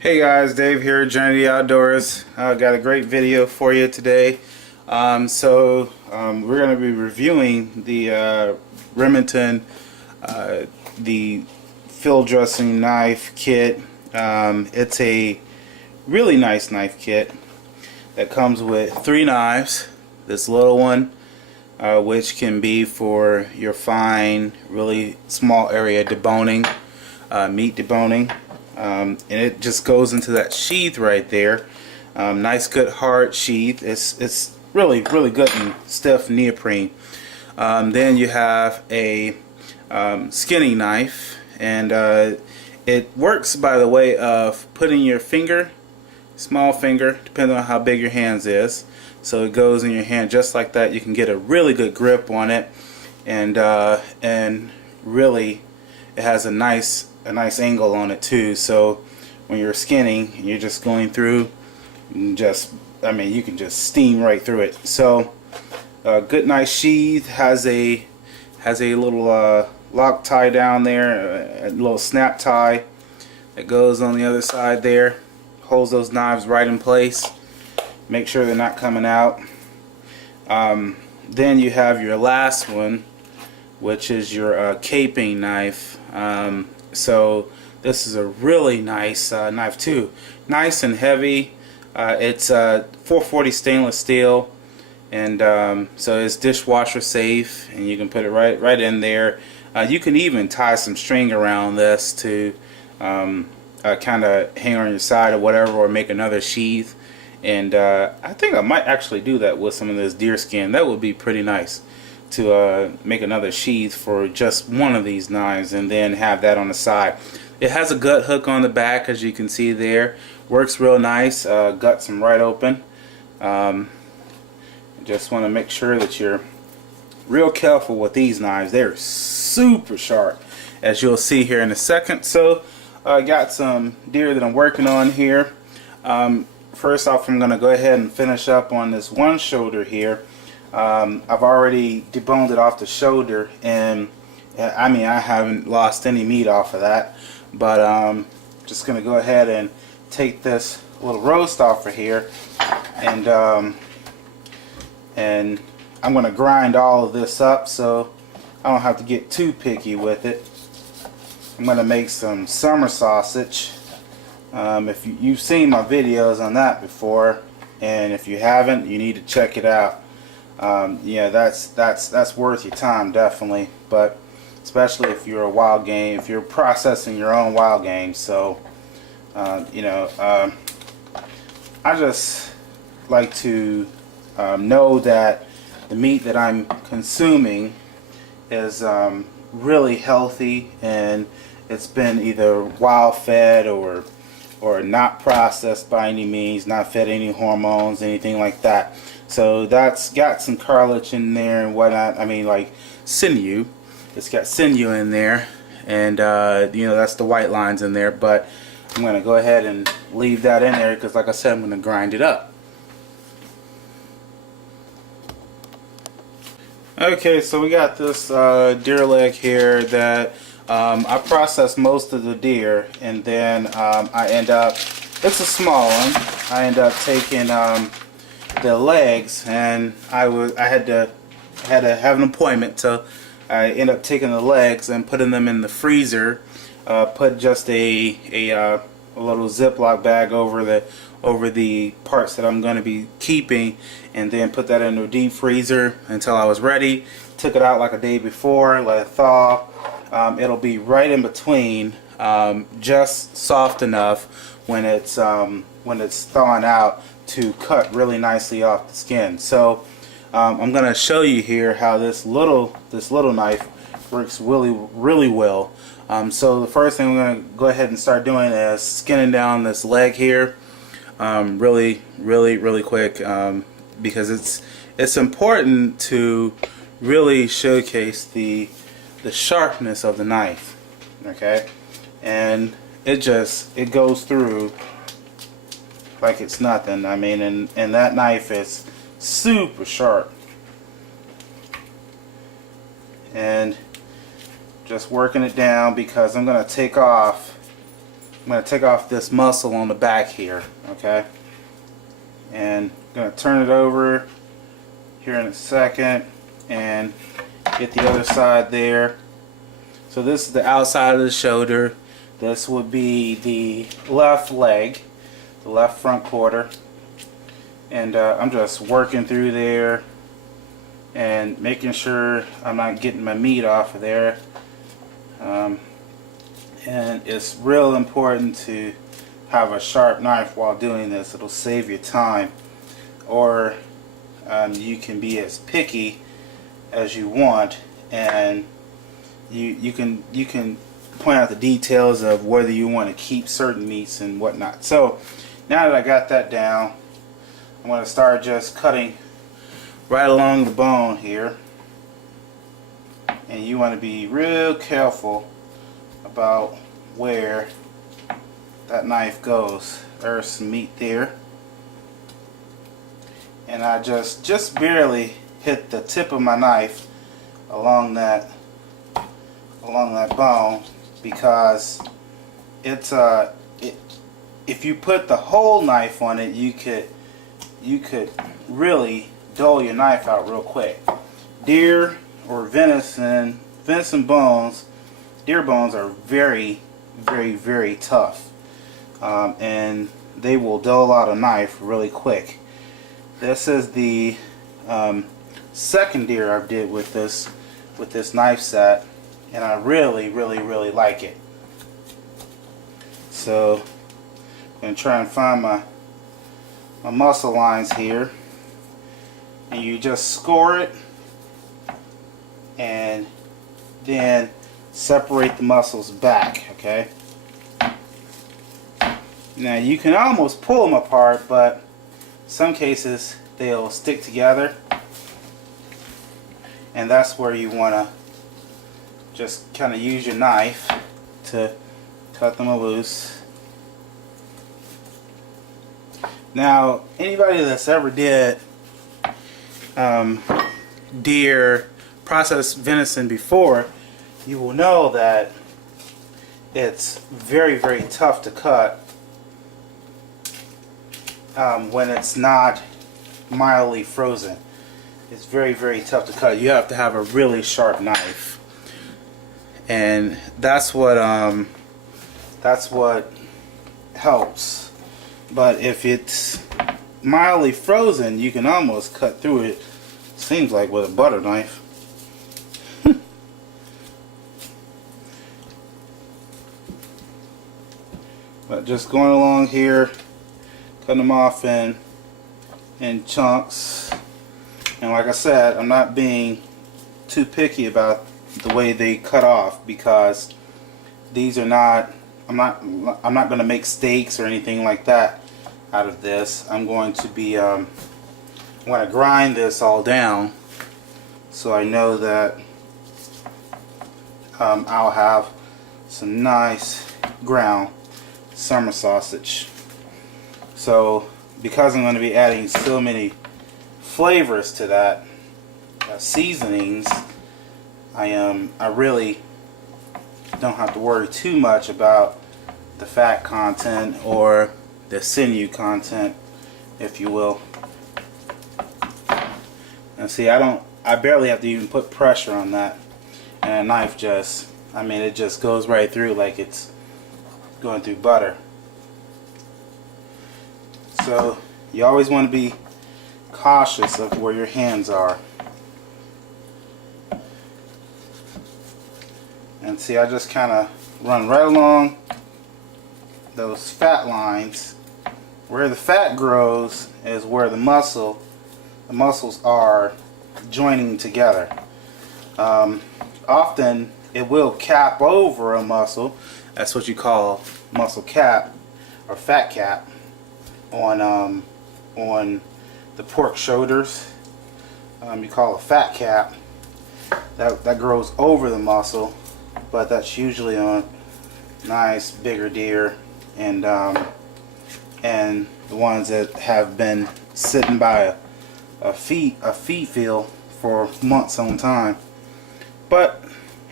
Hey guys, Dave here, Journey to the Outdoors. Got a great video for you today. We're going to be reviewing the Remington, the field dressing knife kit. It's a really nice knife kit that comes with 3 knives. This little one, which can be for your fine, really small area deboning, meat deboning. And it just goes into that sheath right there. Nice, good, hard sheath. It's really good and stiff neoprene. Then you have a skinning knife, and it works by the way of putting your finger, small finger, depending on how big your hands is. So it goes in your hand just like that. You can get a really good grip on it, and really it has a nice angle on it too. So when you're skinning, you're just going through, you can just steam right through it. So good, nice sheath. Has a little lock tie down there, a little snap tie that goes on the other side there, holds those knives right in place, make sure they're not coming out. Then you have your last one, which is your caping knife. So this is a really nice knife too. Nice and heavy. It's 440 stainless steel, and so it's dishwasher safe, and you can put it right in there. You can even tie some string around this to kind of hang on your side or whatever, or make another sheath. And I think I might actually do that with some of this deer skin. That would be pretty nice to make another sheath for just one of these knives, and then have that on the side. It has a gut hook on the back, as you can see there. Works real nice. Guts them right open. Just want to make sure that you're real careful with these knives. They're super sharp, as you'll see here in a second. So I got some deer that I'm working on here. First off, I'm going to go ahead and finish up on this one shoulder here. I've already deboned it off the shoulder, and I haven't lost any meat off of that, but just gonna go ahead and take this little roast off of here, and I'm gonna grind all of this up so I don't have to get too picky with it. I'm gonna make some summer sausage. If you've seen my videos on that before, and if you haven't, you need to check it out. Yeah, that's worth your time, definitely, but especially if you're a wild game, if you're processing your own wild game. So I just like to know that the meat that I'm consuming is really healthy, and it's been either wild fed or not processed by any means, not fed any hormones, anything like that. So that's got some cartilage in there and whatnot. Like sinew. It's got sinew in there, and that's the white lines in there. But I'm going to go ahead and leave that in there because, like I said, I'm going to grind it up. Okay, so we got this deer leg here that I processed most of the deer, and then I end up, it's a small one, I end up taking the legs, and I had to have an appointment, so I end up taking the legs and putting them in the freezer. Put just a little Ziploc bag over the parts that I'm going to be keeping, and then put that in the deep freezer until I was ready. Took it out like a day before, let it thaw. It'll be right in between, just soft enough when it's thawing out to cut really nicely off the skin. So I'm going to show you here how this little knife works really well. So the first thing we're going to go ahead and start doing is skinning down this leg here, really quick, because it's important to really showcase the sharpness of the knife. Okay, and it goes through like it's nothing. And that knife is super sharp, and just working it down because I'm going to take off I'm going to take off this muscle on the back here, okay? And I'm going to turn it over here in a second and get the other side there. So this is the outside of the shoulder. This would be the left leg, the left front quarter. And I'm just working through there and making sure I'm not getting my meat off of there. And it's real important to have a sharp knife while doing this. It'll save you time, or you can be as picky as you want, and you can point out the details of whether you want to keep certain meats and whatnot. So now that I got that down, I'm going to start just cutting right along the bone here, and you want to be real careful about where that knife goes. There's some meat there, and I just barely hit the tip of my knife along that bone, because it's if you put the whole knife on it, you could really dull your knife out real quick. Deer or venison bones, deer bones are very, very, very tough, and they will dull out a knife really quick. This is the second deer I did with this knife set, and I really, really, really like it. So I'm going to try and find my muscle lines here, and you just score it and then separate the muscles back, okay? Now you can almost pull them apart, but some cases they'll stick together, and that's where you want to just kind of use your knife to cut them loose. Now, anybody that's ever did deer processed venison before, you will know that it's very, very tough to cut when it's not mildly frozen. It's very, very tough to cut. You have to have a really sharp knife, and that's what helps. But if it's mildly frozen, you can almost cut through it, seems like, with a butter knife. But just going along here, cutting them off in chunks. And like I said, I'm not being too picky about the way they cut off, because these are not, I'm not going to make steaks or anything like that out of this. I'm going to be I'm going to grind this all down, so I know that I'll have some nice ground summer sausage. So because I'm going to be adding so many flavors to that, seasonings, I really don't have to worry too much about the fat content or the sinew content, if you will. And see, I barely have to even put pressure on that, and a knife just, I mean, it just goes right through like it's going through butter. So you always want to be cautious of where your hands are. And see, I just kind of run right along those fat lines. Where the fat grows is where the muscles are joining together. Often it will cap over a muscle. That's what you call muscle cap or fat cap on the pork shoulders. You call a fat cap. That grows over the muscle, but that's usually on nice bigger deer and the ones that have been sitting by a feed field for months on time. But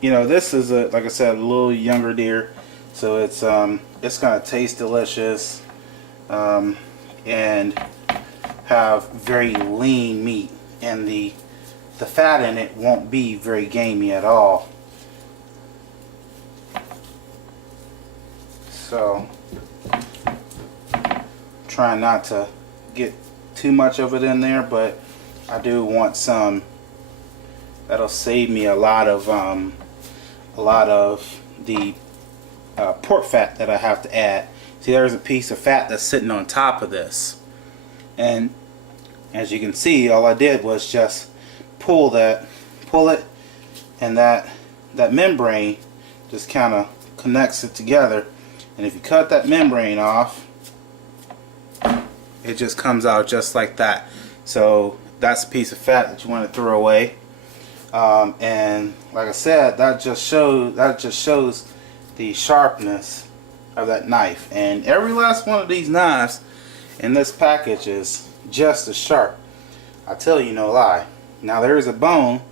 you know, this is like I said, a little younger deer, so it's it's gonna taste delicious, and have very lean meat, and the fat in it won't be very gamey at all. So try not to get too much of it in there, but I do want some. That'll save me a lot of the pork fat that I have to add. See, there's a piece of fat that's sitting on top of this, and as you can see, all I did was just pull it, and that membrane just kind of connects it together. And if you cut that membrane off, it just comes out just like that. So that's a piece of fat that you want to throw away. And like I said, that just shows the sharpness of that knife. And every last one of these knives in this package is just as sharp. I tell you no lie. Now there is a bone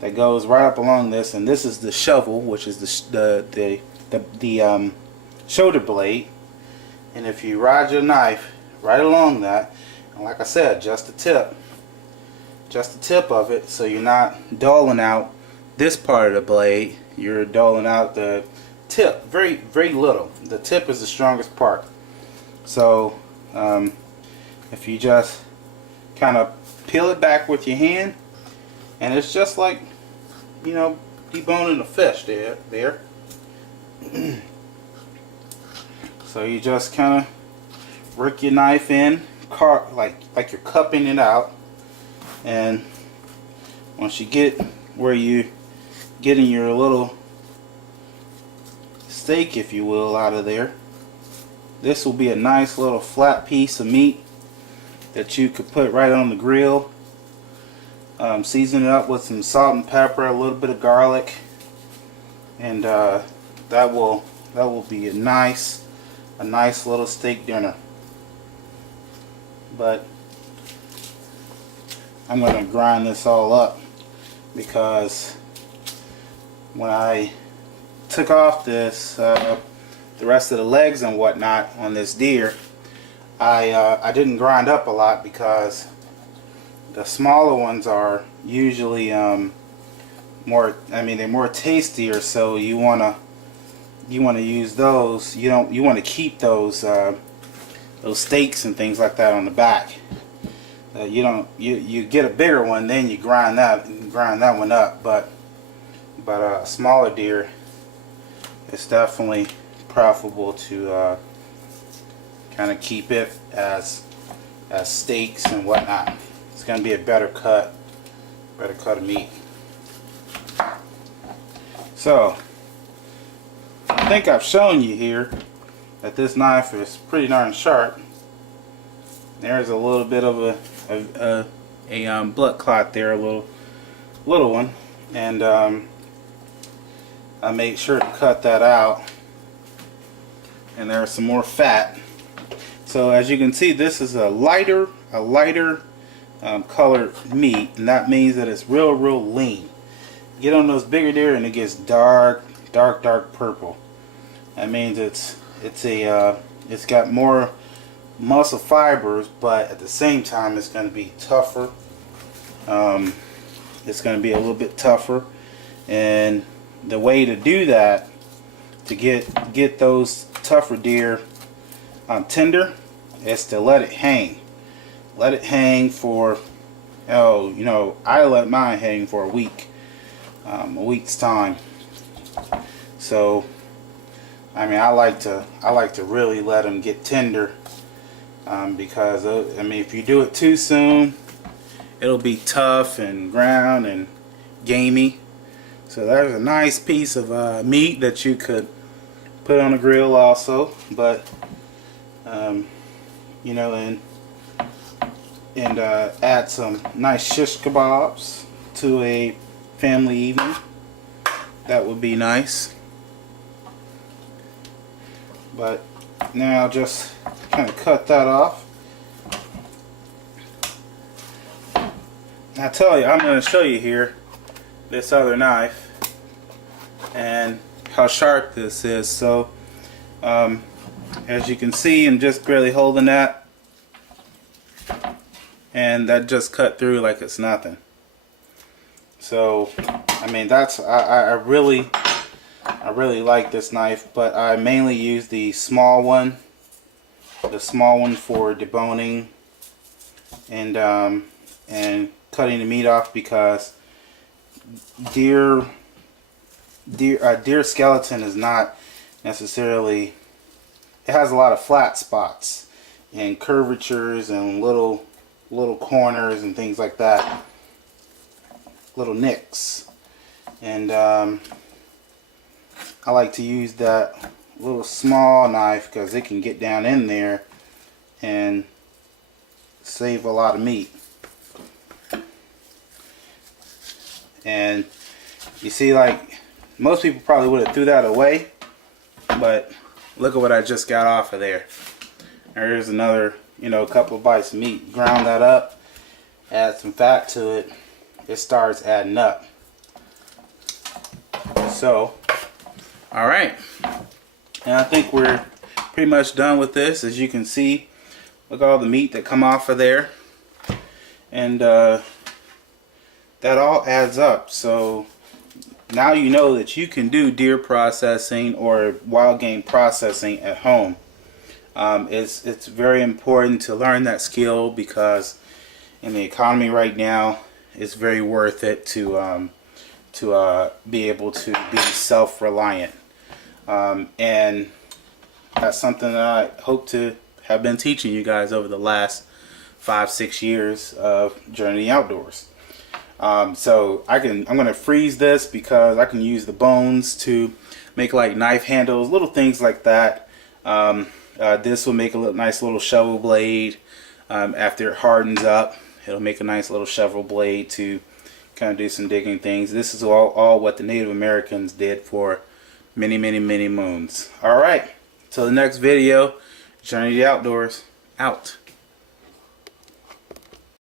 that goes right up along this, and this is the shovel, which is the shoulder blade. And if you ride your knife right along that, and like I said, just the tip of it, so you're not dulling out this part of the blade, you're dulling out the tip very, very little. The tip is the strongest part. So if you just kind of peel it back with your hand, and it's just like, you know, deboning a fish there. So you just kind of work your knife in, like you're cupping it out, and once you get where you getting your little steak, if you will, out of there, this will be a nice little flat piece of meat that you could put right on the grill. Season it up with some salt and pepper, a little bit of garlic, and that will be a nice little steak dinner. But I'm going to grind this all up, because when I took off this the rest of the legs and whatnot on this deer, I didn't grind up a lot, because the smaller ones are usually more, I mean, they're more tastier, so you want to use those. You want to keep those steaks and things like that on the back. You get a bigger one, then you grind that one up, but a smaller deer, it's definitely preferable to kind of keep it as steaks and whatnot. It's going to be a better cut of meat. So I think I've shown you here that this knife is pretty darn sharp. There's a little bit of a blood clot there, a little one, and I made sure to cut that out. And there's some more fat. So as you can see, this is a lighter colored meat, and that means that it's real lean. Get on those bigger deer and it gets dark purple. That means it's got more muscle fibers, but at the same time it's going to be tougher. It's going to be a little bit tougher, and the way to do that, to get those tougher deer tender, is to let it hang. Let it hang for, I let mine hang for a week's time. So I mean, I like to really let them get tender, because I mean, if you do it too soon, it'll be tough and ground and gamey. So there's a nice piece of meat that you could put on the grill also, but you know, and add some nice shish kebabs to a family evening. That would be nice. But now I'll just kind of cut that off. I tell you, I'm going to show you here this other knife and how sharp this is. So As you can see, I'm just barely holding that, and that just cut through like it's nothing. So I mean, that's I really like this knife, but I mainly use the small one for deboning and cutting the meat off, because deer skeleton is not necessarily, it has a lot of flat spots and curvatures and little corners and things like that, little nicks, and I like to use that little small knife because it can get down in there and save a lot of meat. And you see, like, most people probably would have threw that away, but look at what I just got off of there. There's another, couple of bites of meat. Ground that up, add some fat to it, it starts adding up. So, alright, and I think we're pretty much done with this. As you can see, look at all the meat that come off of there, and that all adds up. So now you know that you can do deer processing or wild game processing at home. It's very important to learn that skill, because in the economy right now, it's very worth it to be able to be self-reliant. And that's something that I hope to have been teaching you guys over the last 5-6 years of Journey Outdoors. So I'm gonna freeze this because I can use the bones to make like knife handles, little things like that. This will make a nice little shovel blade. After it hardens up, it'll make a nice little shovel blade to kind of do some digging things. This is all what the Native Americans did for many moons. Alright, till the next video, Journey to the Outdoors, out.